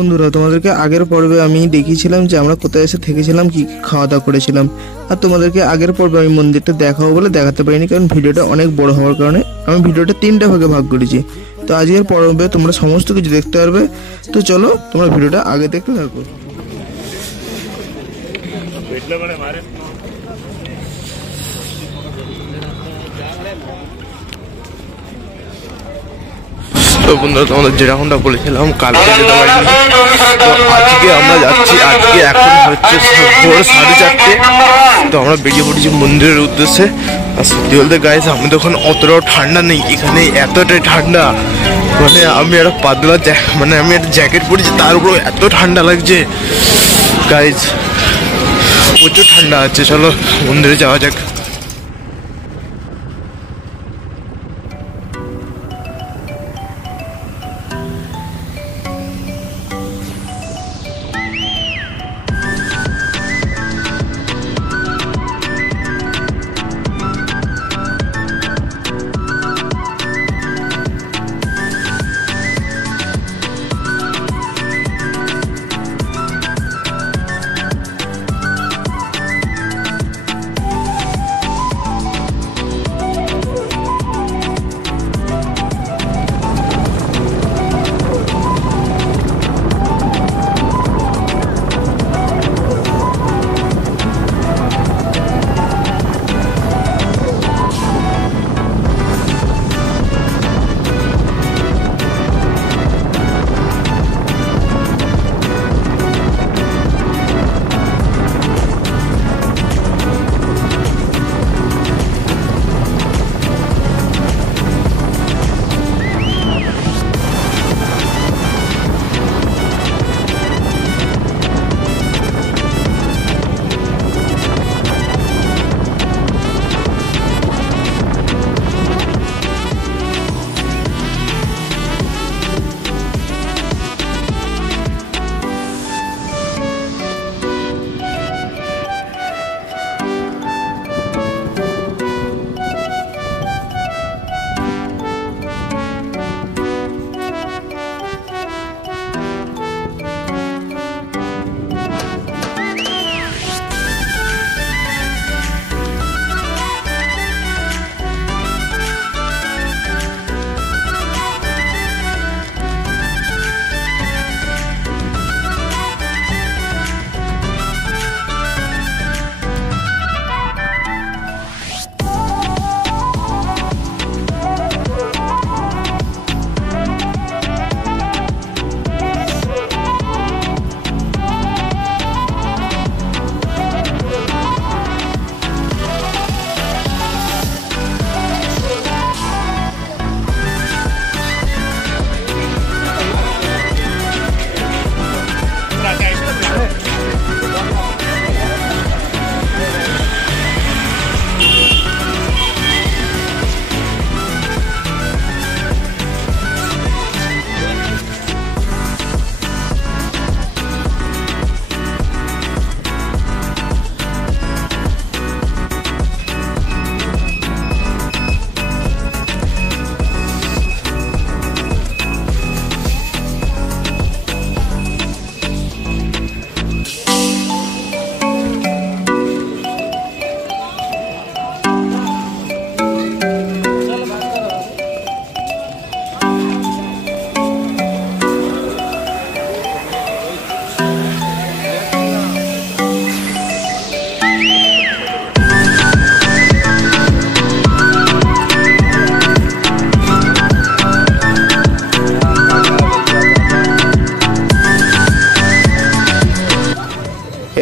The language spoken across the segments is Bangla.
বন্ধুরা, তোমাদেরকে আগের পর্বে আমি দেখিয়েছিলাম যে আমরা কোথায় এসে থেকেছিলাম, কি খাওয়া দাওয়া করেছিলাম। আর তোমাদেরকে আগের পর্বে আমি মন্দিরটা দেখাবো বলে দেখাতে পারিনি, কারণ ভিডিওটা অনেক বড় হওয়ার কারণে আমি ভিডিওটা 3টা ভাগে ভাগ করেছি। তো আজকের পর্বে তোমরা সমস্ত কিছু দেখতে পারবে। তো চলো তোমরা ভিডিওটা আগে দেখতে থাকো। তো বন্ধুরা, তোমাদের যেরকমটা বলেছিলাম কালকে যেতে পারিনি, তো আজকে আমরা যাচ্ছি। আজকে এখন হচ্ছে ভোর 4:30। তো আমরা বেরিয়ে পড়েছি মন্দিরের উদ্দেশ্যে। আর সত্যি বলতে গাইস, আমি তখন অতটাও ঠান্ডা নেই, এখানে এতটাই ঠান্ডা, মানে আমি একটা পাতলা আমি একটা জ্যাকেট পরেছি, তার উপর এত ঠান্ডা লাগছে গাইস, প্রচুর ঠান্ডা আছে। চলো মন্দিরে যাওয়া যাক।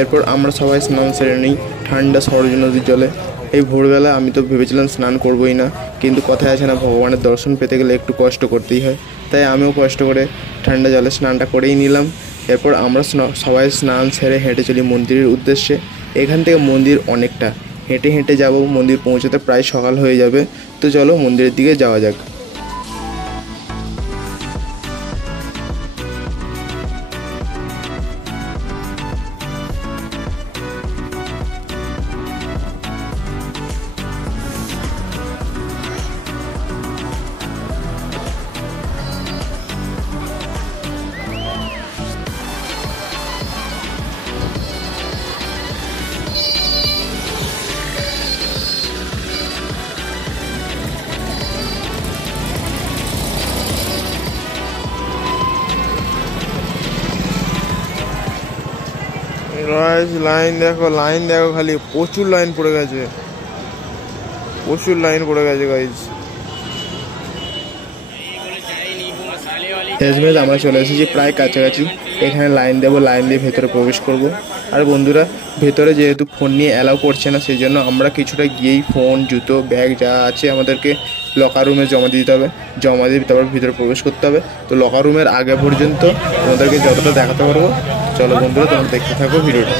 এরপর আমরা সবাই স্নান সেরে নিই ঠান্ডা সরজ নদীর জলে। এই ভোরবেলা আমি তো ভেবেছিলাম স্নান করবোই না, কিন্তু কথায় আছে না, ভগবানের দর্শন পেতে গেলে একটু কষ্ট করতেই হয়, তাই আমিও কষ্ট করে ঠান্ডা জলে স্নানটা করেই নিলাম। এরপর আমরা সবাই স্নান সেরে হেঁটে চলি মন্দিরের উদ্দেশ্যে। এখান থেকে মন্দির অনেকটা, হেঁটে হেঁটে যাব, মন্দির পৌঁছাতে প্রায় সকাল হয়ে যাবে। তো চলো মন্দিরের দিকে যাওয়া যাক। লাইন দেখো খালি প্রচুর লাইন পড়ে গেছে গাইজ। শেষমেশ আমরা চলে এসেছি প্রায় কাছাকাছি। এখানে লাইন দেবো, লাইন দিয়ে ভেতরে প্রবেশ করব। আর বন্ধুরা, ভেতরে যেহেতু ফোন নিয়ে অ্যালাউ করছে না, সেই জন্য আমরা কিছুটা গিয়েই ফোন, জুতো, ব্যাগ যা আছে আমাদেরকে লকার রুমে জমা দিতে হবে। জমা দিয়ে তারপর ভিতরে প্রবেশ করতে হবে। তো লকার রুমের আগে পর্যন্ত তোমাদেরকে যতটা দেখাতে পারবো, চলো বন্ধুরা তোমরা দেখতে থাকো ভিডিওটা।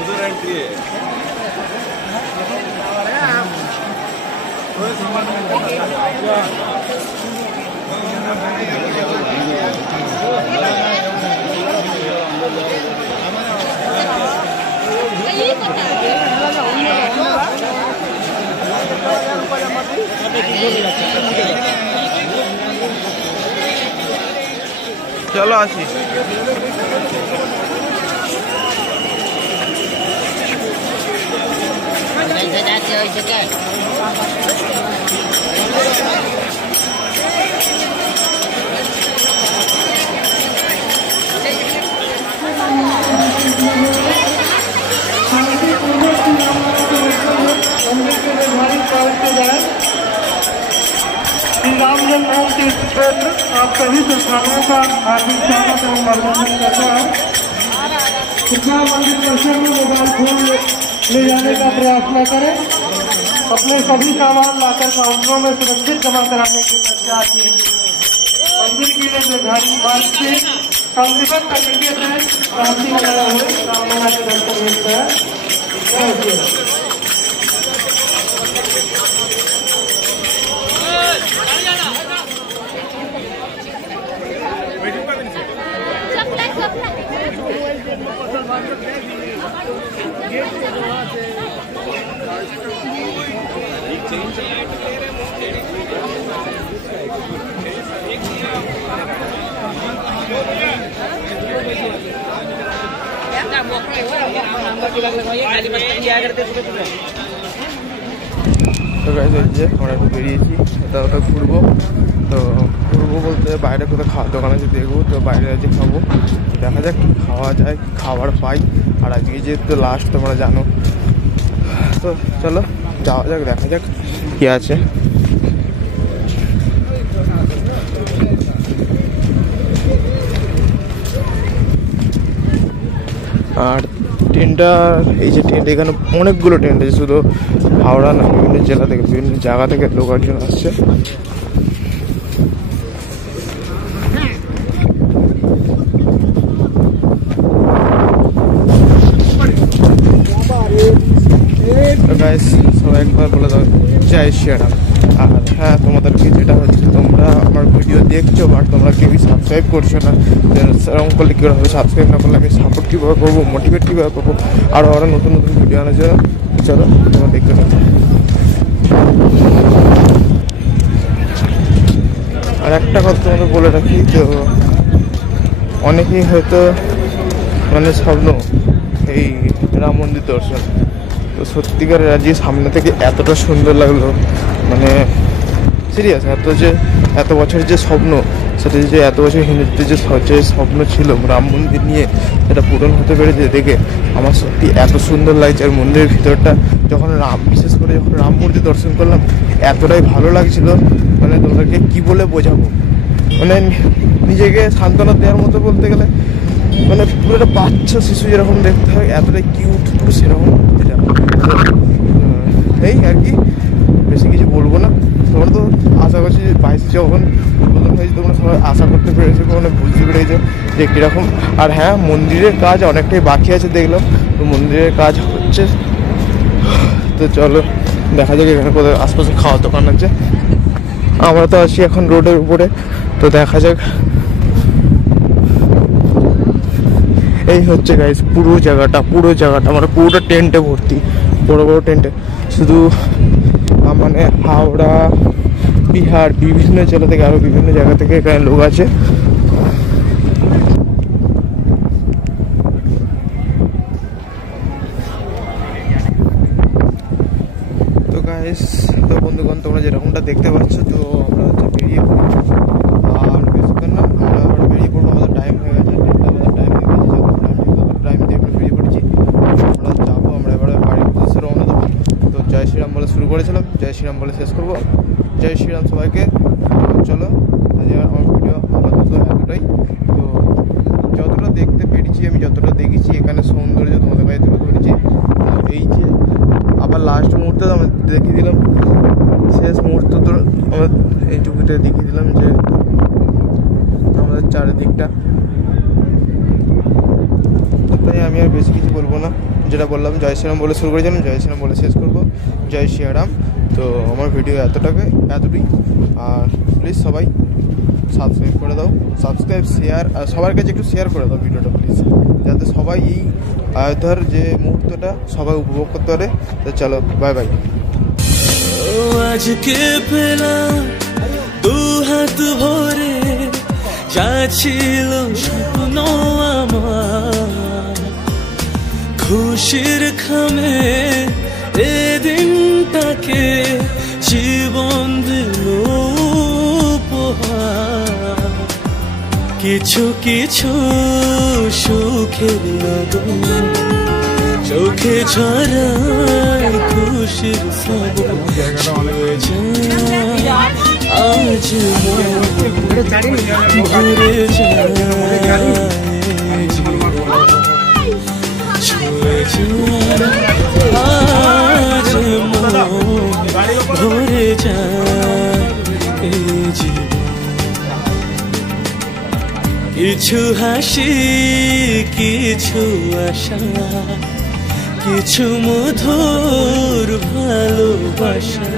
उधर एंट्री है। चलो आसी राम जन्मभूमि तीर्थ क्षेत्र आप सभी श्रद्धालुओं का हार्दिक स्वागत एवं अभिनंदन करता है। कृपया मंदिर परिसर में मोबाइल फोन ले जाने का प्रयास न करें। अपने सभी सामान लाकर काउंटरों में सुरक्षित जमा कराने के पश्चात मंदिर के लिए निर्धारित मार्ग से पंक्तिबद्ध तरीके से शांति बनाए हुए रामलीला के दर्शन मिलता है। তো গাইজ এই যে আমরা একটু বেরিয়েছি, এটা ওটা ঘুরবো। তো ঘুরবো বলতে বাইরে কোথাও খাওয়ার দোকান আছে দেখবো, তো বাইরে আজকে খাবো। দেখা যাক কী খাওয়া যায়, কী খাবার পাই। আর আজকে যেহেতু লাস্ট তোমরা জানো, তো চলো যাওয়া যাক, দেখা যাক কী আছে। আর ট্রেনটা, এই যে ট্রেনটা, এখানে অনেকগুলো ট্রেন আছে, শুধু হাওড়া না, বিভিন্ন জেলা থেকে, বিভিন্ন জায়গা থেকে লোকজন আসছে। সবাই একবার বলে দাও জয় শ্রীরাম। আর হ্যাঁ, তোমাদেরকে যেটা হচ্ছে, তোমরা আমার ভিডিও দেখছো বাট তোমরা কেউই সাবস্ক্রাইব করছো না। সেরকম করলে কীভাবে হবে? সাবস্ক্রাইব না করলে আমি সাপোর্ট কীভাবে করবো, মোটিভেট কীভাবে করবো আরও নতুন নতুন ভিডিও আনার জন্য? চলো তোমরা দেখতে পাবো। আর একটা কথা তোমাদের বলে রাখি, তো অনেকেই হয়তো মানে স্বপ্ন এই রাম মন্দির দর্শন, তো সত্যিকারের আজকে সামনে থেকে এতটা সুন্দর লাগলো, মানে সিরিয়াস এত বছরের যে স্বপ্ন, সেটা যে এত বছর হিন্দুত্বের যে স্বপ্ন ছিল রাম মন্দির নিয়ে, সেটা পূরণ হতে পেরেছে দেখে আমার সত্যি এত সুন্দর লাগছে। আর মন্দিরের ভিতরটা বিশেষ করে যখন রাম মূর্তি দর্শন করলাম এতটাই ভালো লাগছিল, মানে তোমাদেরকে কি বলে বোঝাবো, মানে নিজেকে সান্ত্বনা দেওয়ার মতো বলতে গেলে, মানে পুরো একটা বাচ্চা শিশু যেরকম দেখতে হয় এতটাই কিউট পুরো সেরকম এটা। এই আর কি, বেশি কিছু বলবো না। তোমরা তো আশা করছি 22 যখন উদ্বোধন হয়েছে তোমরা সবাই আশা করতে পেরেছো, মানে বুঝতে পেরেছো যে কীরকম। আর হ্যাঁ, মন্দিরের কাজ অনেকটাই বাকি আছে দেখলাম, তো মন্দিরের কাজ হচ্ছে। তো চলো দেখা যাক এখানে কোথাও আশপাশে খাওয়ার দোকান আছে। আমরা তো আছি এখন রোডের উপরে, তো দেখা যাক। এই হচ্ছে গাইস পুরো জায়গাটা মানে পুরোটা টেন্টে ভর্তি, বড় বড় টেন্টে। শুধু মানে হাওড়া, বিহার, বিভিন্ন জেলা থেকে আরও বিভিন্ন জায়গা থেকে এখানে লোক আছে। তো গাইস, তো বন্ধুগণ তোমরা যেরকমটা দেখতে পাচ্ছ, তো আমরা হচ্ছে বেরিয়ে পড়বো। আর বেশিক্ষণ না, আমরা বেরিয়ে পড়বো, আমাদের টাইম হয়ে গেছে, টাইম দিয়ে আমরা বেরিয়ে পড়েছি। আমরা যাবো, আমরা এবারে বাড়ির উদ্দেশ্যে রওনা দেবো। তো জয় শ্রীরাম বলে শুরু করেছিলাম, জয় শ্রীরাম বলে শেষ করবো। জয় শ্রীরাম সবাইকে। তো চলো, আমার ভিডিও আপাতত এতটাই। তো যতটা দেখতে পেরেছি, আমি যতটা দেখেছি এখানে সৌন্দর্য তোমাদের কাছে তুলে ধরেছি। এই যে আবার লাস্ট মুহূর্তে আমি দেখিয়ে দিলাম, শেষ মুহূর্ত তো আমরা এইটুকুতে দেখিয়ে দিলাম যে আমাদের চারিদিকটা। তাই আমি আর বেশি কিছু বলবো না, যেটা বললাম জয় শ্রীরাম বলে শুরু করেছিলাম, জয় শ্রীরাম বলে শেষ করবো। জয় শ্রীরাম। তো আমার ভিডিও এতটুকুই। আর প্লিজ সবাই সাবস্ক্রাইব করে দাও, শেয়ার, আর সবার কাছে একটু শেয়ার করে দাও ভিডিওটা প্লিজ, যাতে সবাই এই অযোধ্যার যে মুহূর্তটা সবাই উপভোগ করতে পারে। তো চলো, বাই বাই। আজকে পেলাম দু হাত ভরে, যা ছিল স্বপ্ন আমার, খুশির খামে এ দিনটাকে জীবন দিল উপহার। কিছু কিছু সুখের লগন চোখে ঝরায় খুশির শ্রাবণ, ছুঁয়ে যায় আজ মন ভরে যায় জীবন, ছুঁয়ে যায় আজ মন ভরে যায় জীবন। কিছু হাসি, কিছু আশা, কিছু মধুর ভালোবাসা।